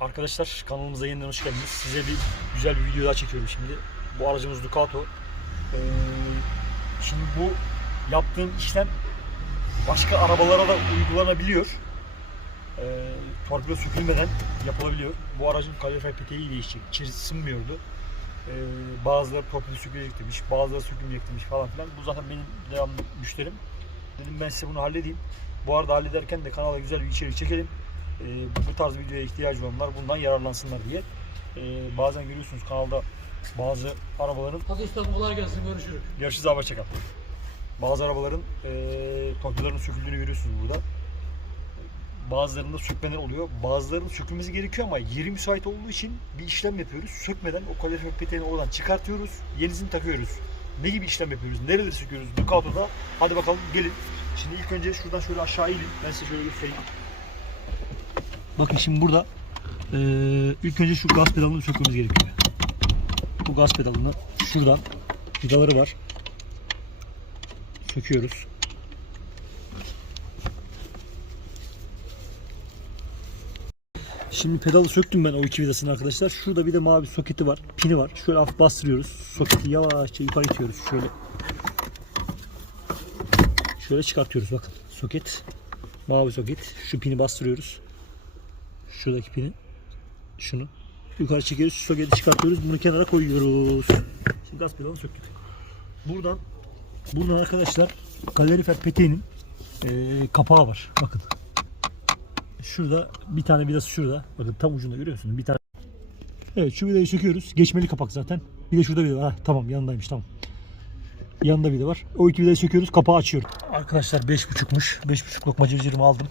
Arkadaşlar kanalımıza yeniden hoş geldiniz. Size bir güzel bir video daha çekiyorum şimdi. Bu aracımız Ducato. Ee, şimdi bu yaptığım işlem başka arabalara da uygulanabiliyor. Ee, torpido sökülmeden yapılabiliyor. Bu aracın kalorifer peteği değişecek. İçerisi sınmıyordu. Ee, bazıları torpido sökülecek demiş, bazıları sökülmeyecek demiş falan filan. Bu zaten benim devamlı müşterim. Dedim ben size bunu halledeyim. Bu arada hallederken de kanala güzel bir içerik çekelim. Ee, bu tarz videoya ihtiyacı olanlar bundan yararlansınlar diye. Ee, bazen görüyorsunuz kanalda bazı arabaların Hadi ustam kolay gelsin görüşürüz. Görüşürüz abi çakal. Bazı arabaların eee torpidoların söküldüğünü görüyorsunuz burada. Bazılarında sökmeler oluyor. Bazılarının sökülmesi gerekiyor ama yeri müsait olduğu için bir işlem yapıyoruz. Sökmeden o kalorifer peteğini oradan çıkartıyoruz. Yenisini takıyoruz. Ne gibi işlem yapıyoruz? Nereleri söküyoruz? Ducato'da. Hadi bakalım gelin. Şimdi ilk önce şuradan şöyle aşağı inin. Ben size şöyle göstereyim. Bakın şimdi burada eee, ilk önce şu gaz pedalını sökmemiz gerekiyor. Bu gaz pedalını şuradan vidaları var. Söküyoruz. Şimdi pedalı söktüm ben o iki vidasını arkadaşlar. Şurada bir de mavi soketi var. Pini var. Şöyle hafif bastırıyoruz. Soketi yavaşça yukarı itiyoruz. Şöyle. Şöyle çıkartıyoruz bakın. Soket. Mavi soket. Şu pini bastırıyoruz. Şuradaki pini. Şunu. Yukarı çekiyoruz. Şu soketi çıkartıyoruz. Bunu kenara koyuyoruz. Şimdi gaz pedalını söktük. Buradan buradan arkadaşlar kalorifer peteğinin eee, kapağı var. Bakın. Şurada bir tane vidası şurada. Bakın tam ucunda görüyorsunuz. Bir tane. Evet şu vidayı söküyoruz. Geçmeli kapak zaten. Bir de şurada vida var. Ha, tamam yanındaymış tamam. Yanında vida var. O iki vidayı söküyoruz. Kapağı açıyorum. Arkadaşlar 5.5'muş. 5.5 lokma cırcırımı aldım.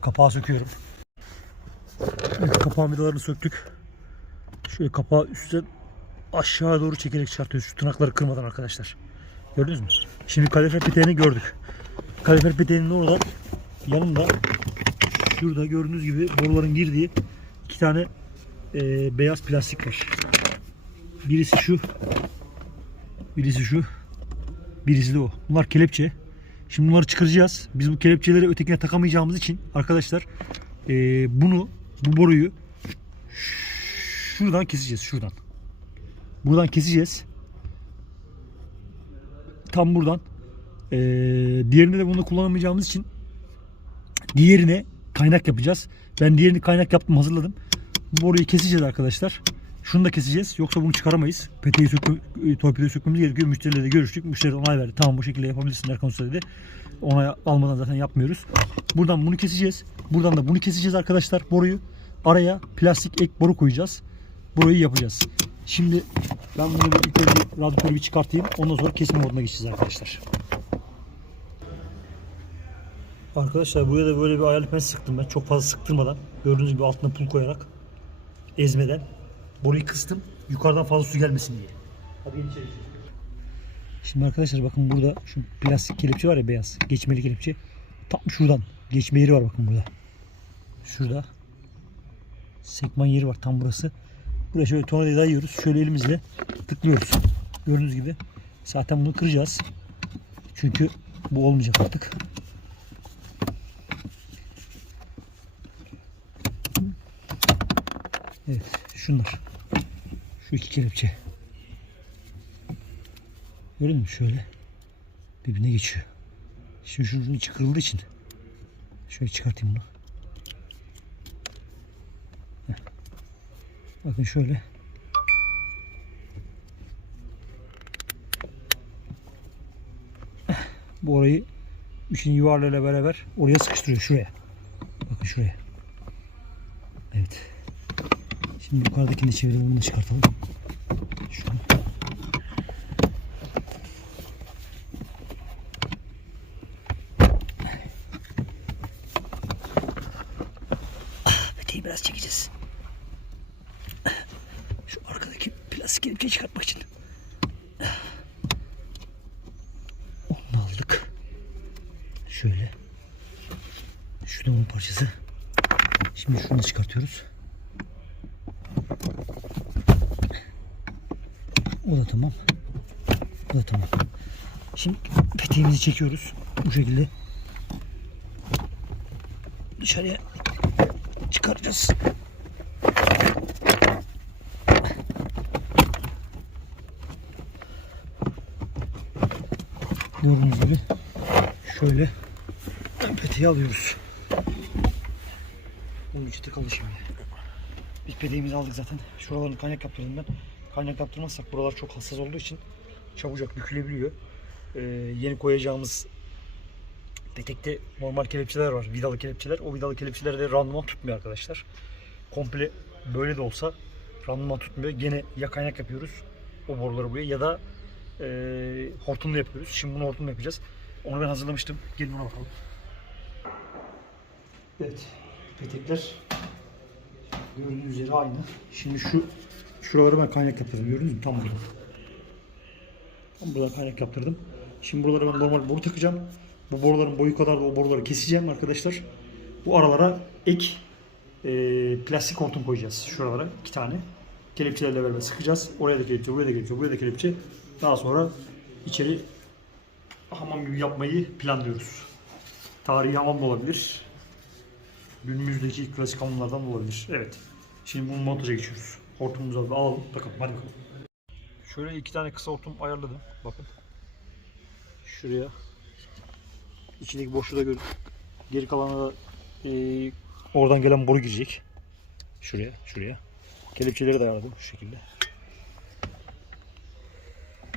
Kapağı söküyorum. Evet, kapağın vidalarını söktük. Şöyle kapağı üstten aşağı doğru çekerek çıkartıyoruz. Şu tırnakları kırmadan arkadaşlar. Gördünüz mü? Şimdi kalorifer peteğini gördük. Kalorifer peteğinin orada yanında şurada gördüğünüz gibi boruların girdiği iki tane eee, beyaz plastik var. Birisi şu. Birisi şu. Birisi de o. Bunlar kelepçe. Şimdi bunları çıkaracağız. Biz bu kelepçeleri ötekine takamayacağımız için arkadaşlar eee, bunu bu boruyu şuradan keseceğiz. Şuradan. Buradan keseceğiz. Tam buradan. Ee, diğerini de bunu kullanamayacağımız için diğerine kaynak yapacağız. Ben diğerini kaynak yaptım hazırladım. Bu boruyu keseceğiz arkadaşlar. Şunu da keseceğiz. Yoksa bunu çıkaramayız. Peteği sökme, torpidoyu sökmemiz gerekiyor. Müşterilerle görüştük. Müşteri onay verdi. Tamam bu şekilde yapabilirsin Erkan Usta dedi. Onay almadan zaten yapmıyoruz. Buradan bunu keseceğiz. Buradan da bunu keseceğiz arkadaşlar. Boruyu. Araya plastik ek boru koyacağız. Burayı yapacağız. Şimdi ben bunu bir ilk önce radyatörü bir çıkartayım. Ondan sonra kesme moduna geçeceğiz arkadaşlar. Arkadaşlar buraya da böyle bir ayarlı pens sıktım ben. Çok fazla sıktırmadan. Gördüğünüz gibi altına pul koyarak. Ezmeden. Boruyu kıstım. Yukarıdan fazla su gelmesin diye. Hadi gelin içeri. Şimdi arkadaşlar bakın burada şu plastik kelepçe var ya beyaz. Geçmeli kelepçe. Tam şuradan. Geçme yeri var bakın burada. Şurada. Sekman yeri var tam burası. Buraya şöyle tornavida dayıyoruz. Şöyle elimizle tıklıyoruz. Gördüğünüz gibi. Zaten bunu kıracağız. Çünkü bu olmayacak artık. Evet şunlar. Şu iki kelepçe. Gördün mü şöyle. Birbirine geçiyor. Şimdi şunun içi kırıldığı için şöyle çıkartayım bunu. Bakın şöyle. Bu orayı üçün yuvarlayla beraber oraya sıkıştırıyor şuraya. Bakın şuraya. Evet. Şimdi yukarıdakini çevirelim bunu çıkartalım. Şunu. Ah, Peteği biraz çekeceğiz. Şu arkadaki kelepçeyi çıkartmak için. Onu aldık. Şöyle. Şu da parçası. Şimdi şunu çıkartıyoruz. O da tamam. O da tamam. Şimdi peteğimizi çekiyoruz. Bu şekilde. Dışarıya çıkaracağız. Gördüğünüz gibi şöyle peteği alıyoruz. Bunun içi tıkalı şimdi. Biz peteğimizi aldık zaten. Şuralarını kaynak yaptırdım ben. Kaynak yaptırmazsak buralar çok hassas olduğu için çabucak bükülebiliyor. Ee, yeni koyacağımız petekte normal kelepçeler var. Vidalı kelepçeler. O vidalı kelepçeler de randıman tutmuyor arkadaşlar. Komple böyle de olsa randıman tutmuyor. Gene ya kaynak yapıyoruz o boruları buraya ya da e, hortumlu yapıyoruz. Şimdi bunu hortumlu yapacağız. Onu ben hazırlamıştım. Gelin ona bakalım. Evet. Petekler gördüğünüz üzere aynı. Şimdi şu şuraları ben kaynak yaptırdım. Gördünüz mü? Tam burada. Tam buradan kaynak yaptırdım. Şimdi buralara ben normal boru takacağım. Bu boruların boyu kadar da o boruları keseceğim arkadaşlar. Bu aralara ek e, plastik hortum koyacağız. Şuralara iki tane. Kelepçelerle beraber sıkacağız. Oraya da kelepçe, buraya da kelepçe, buraya da kelepçe. Daha sonra içeri hamam gibi yapmayı planlıyoruz. Tarihi hamam da olabilir. Günümüzdeki klasik hamamlardan da olabilir. Evet. Şimdi bunu montaja geçiyoruz. Hortumumuzu alıp alalım. Bakalım hadi bakalım. Şöyle iki tane kısa hortum ayarladım. Bakın. Şuraya. İçindeki boşluğu da görün. Geri kalanına da e, oradan gelen boru girecek. Şuraya, şuraya. Kelepçeleri de ayarladım şu şekilde.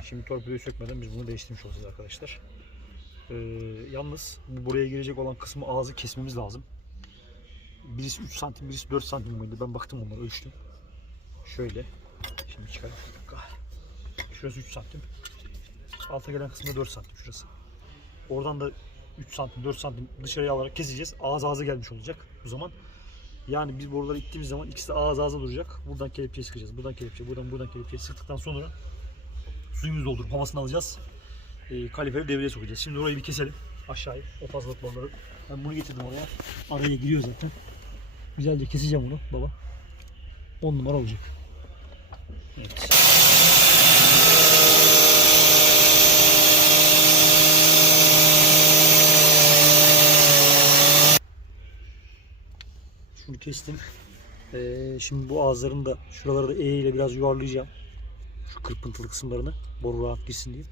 Şimdi torpidoyu sökmeden biz bunu değiştirmiş olacağız arkadaşlar. Ee, yalnız bu buraya girecek olan kısmı ağzı kesmemiz lazım. Birisi 3 santim, birisi 4 santim mıydı? Ben baktım onlara, ölçtüm. Şöyle. Şimdi çıkarayım. Şurası 3 santim. Alta gelen kısmı da 4 santim şurası. Oradan da 3 santim, 4 santim dışarıya alarak keseceğiz. Ağız ağza gelmiş olacak bu zaman. Yani biz boruları ittiğimiz zaman ikisi ağız ağza duracak. Buradan kelepçeyi sıkacağız. Buradan kelepçe, buradan buradan kelepçeyi sıktıktan sonra suyumuzu doldurup havasını alacağız. E, kaliferi devreye sokacağız. Şimdi orayı bir keselim. Aşağıya o fazlalık boruları. Ben bunu getirdim oraya. Araya giriyor zaten. Güzelce keseceğim bunu baba. 10 numara olacak. Evet. Şunu kestim. Ee, şimdi bu ağızlarını da şuraları da E ile biraz yuvarlayacağım. Şu kırpıntılı kısımlarını boru rahat girsin diye.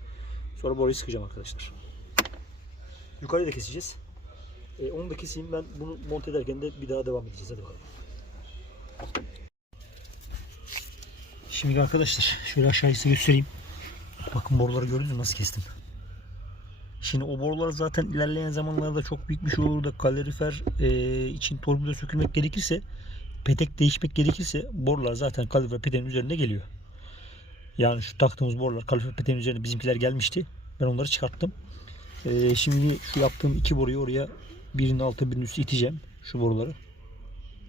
Sonra boruyu sıkacağım arkadaşlar. Yukarıyı da keseceğiz. Ee, onu da keseyim ben bunu monte ederken de bir daha devam edeceğiz. Hadi bakalım. Şimdi arkadaşlar şöyle aşağıya size göstereyim. Bakın boruları gördünüz mü nasıl kestim. Şimdi o borular zaten ilerleyen zamanlarda çok büyük bir şey olur da kalorifer e, için torpido sökülmek gerekirse petek değişmek gerekirse borular zaten kalorifer peteğin üzerinde geliyor. Yani şu taktığımız borular kalorifer peteğin üzerine bizimkiler gelmişti. Ben onları çıkarttım. E, şimdi şu yaptığım iki boruyu oraya birinin altı birinin üstü iteceğim. Şu boruları.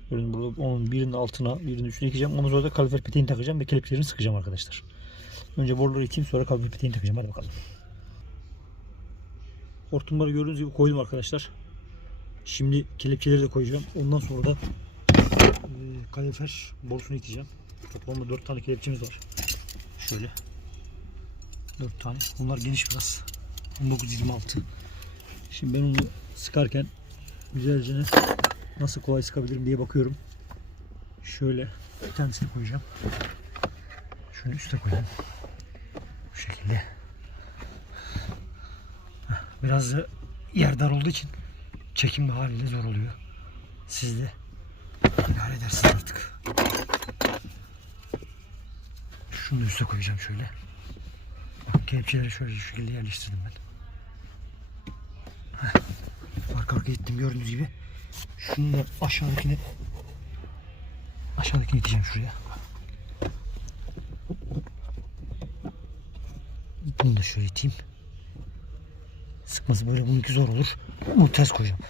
Gördüğünüz burada onun birinin altına birinin üstüne iteceğim. Ondan sonra da kalorifer peteğini takacağım ve kelepçelerini sıkacağım arkadaşlar. Önce boruları iteyim sonra kalorifer peteğini takacağım. Hadi bakalım. Hortumları gördüğünüz gibi koydum arkadaşlar. Şimdi kelepçeleri de koyacağım. Ondan sonra da e, borusunu iteceğim. Toplamda 4 tane kelepçemiz var. Şöyle. 4 tane. Bunlar geniş biraz. 19-26. Şimdi ben onu sıkarken güzelce nasıl kolay sıkabilirim diye bakıyorum. Şöyle bir tanesini koyacağım. Şunu üste koyayım. Bu şekilde. Biraz da yer dar olduğu için çekim haliyle zor oluyor. Siz de idare edersiniz artık. Şunu da üste koyacağım şöyle. Bak kelepçeleri şöyle şu şekilde yerleştirdim ben. Heh. Arka arkaya gittim gördüğünüz gibi. Şunu da aşağıdakini aşağıdakini iteceğim şuraya. Bunu da şöyle iteyim. Sıkması böyle bununki zor olur. Bunu ters koyacağım.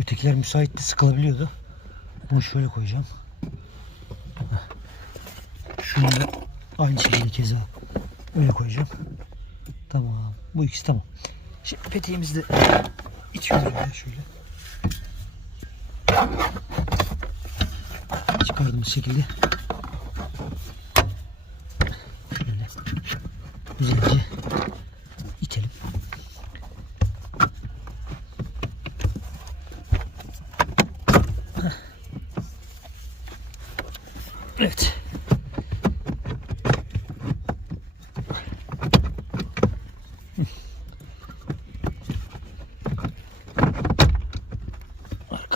Ötekiler müsaitti sıkılabiliyordu. Bunu şöyle koyacağım. Şunu da aynı şekilde keza öyle koyacağım. Tamam. Bu ikisi tamam. Şimdi peteğimizi de içiyorum ya şöyle. Çıkardığımız şekilde şöyle güzelce itelim. Evet.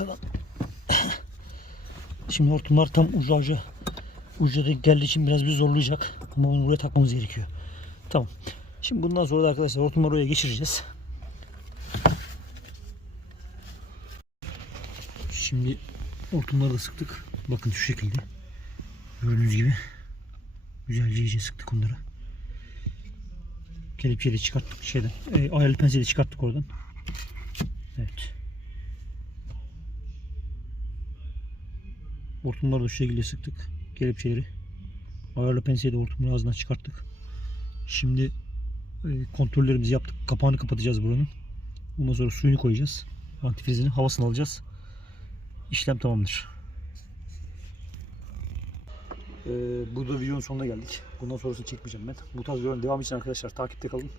Şimdi hortumlar tam ucu uca uca denk geldiği için biraz bir zorlayacak. Ama bunu buraya takmamız gerekiyor. Tamam. Şimdi bundan sonra da arkadaşlar hortumları oraya geçireceğiz. Şimdi hortumları da sıktık. Bakın şu şekilde. Gördüğünüz gibi. Güzelce iyice sıktık onları. Kelepçeyi de çıkarttık şeyden. E, ayarlı penseli çıkarttık oradan. Evet. Hortumları da şu şekilde sıktık. Kelepçeleri. Ayarlı penseyi de hortumun ağzından çıkarttık. Şimdi e, kontrollerimizi yaptık. Kapağını kapatacağız buranın. Ondan sonra suyunu koyacağız. Antifrizini havasını alacağız. İşlem tamamdır. Ee, burada videonun sonuna geldik. Bundan sonrasını çekmeyeceğim ben. Bu tarz videoların devam için arkadaşlar takipte kalın.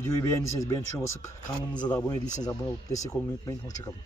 Videoyu beğendiyseniz beğen tuşuna basıp kanalımıza da abone değilseniz abone olup destek olmayı unutmayın. Hoşçakalın.